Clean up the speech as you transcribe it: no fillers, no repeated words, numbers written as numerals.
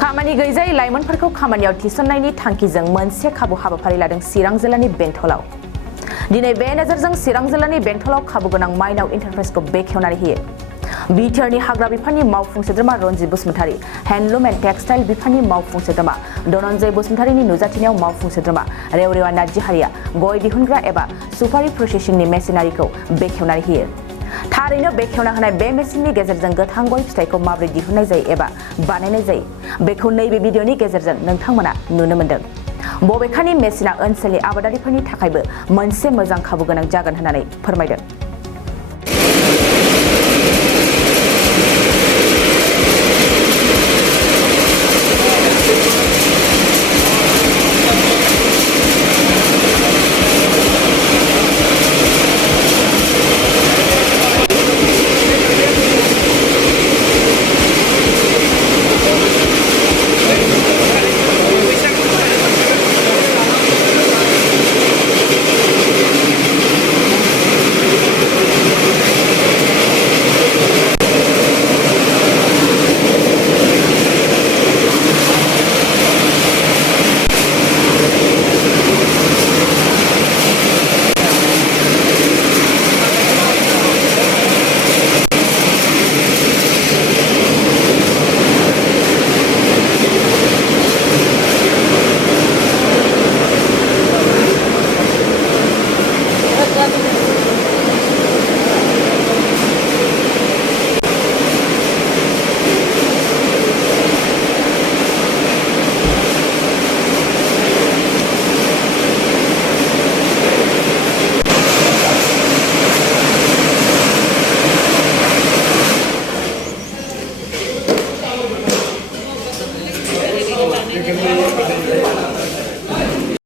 खामानि गैजायै लाइमोनफोरखौ खामानियाव थिसननायनि थांखिजों मोनसे खाबु हाबाफारि लादों चिरां जिल्लानि बेंटलाव। दिनै बे नोजोरजों चिरां जिल्लानि बेंटलाव खाबु गोनां माइनाव एन्टारप्राइजखौ बेखेवनानै होयो। बिटिआरनि हाग्रा बिफाननि मावफुं सोद्रोमा Ranjit Basumatary, handloom end textile बिफाननि मावफुं सोद्रोमा धनन्जय बसुमतारीनि नुजाथिनायाव मावफुं सोद्रोमा रेवरेवा नार्जिहारिया गय दिहुनग्रा एबा सुपारि प्रसेसिंनि मेसिनारिखौ बेखेवनानै होयो। थारैनो बेखेवना होनाय बे मेसिननि गेजेरजों गोथां गय फिथाइखौ माबोरै दिहुननाय जायो एबा बानायनाय जायो बेखौ नैबे भिडिअनि गेजेरजों नोंथांमोना नुनो मोन्दों। बबेखानि मेसिना ओनसोलनि आबादारिफोरनि थाखायबो मोनसे मोजां खाबु गोनां जागोन होननानै फोरमायदों।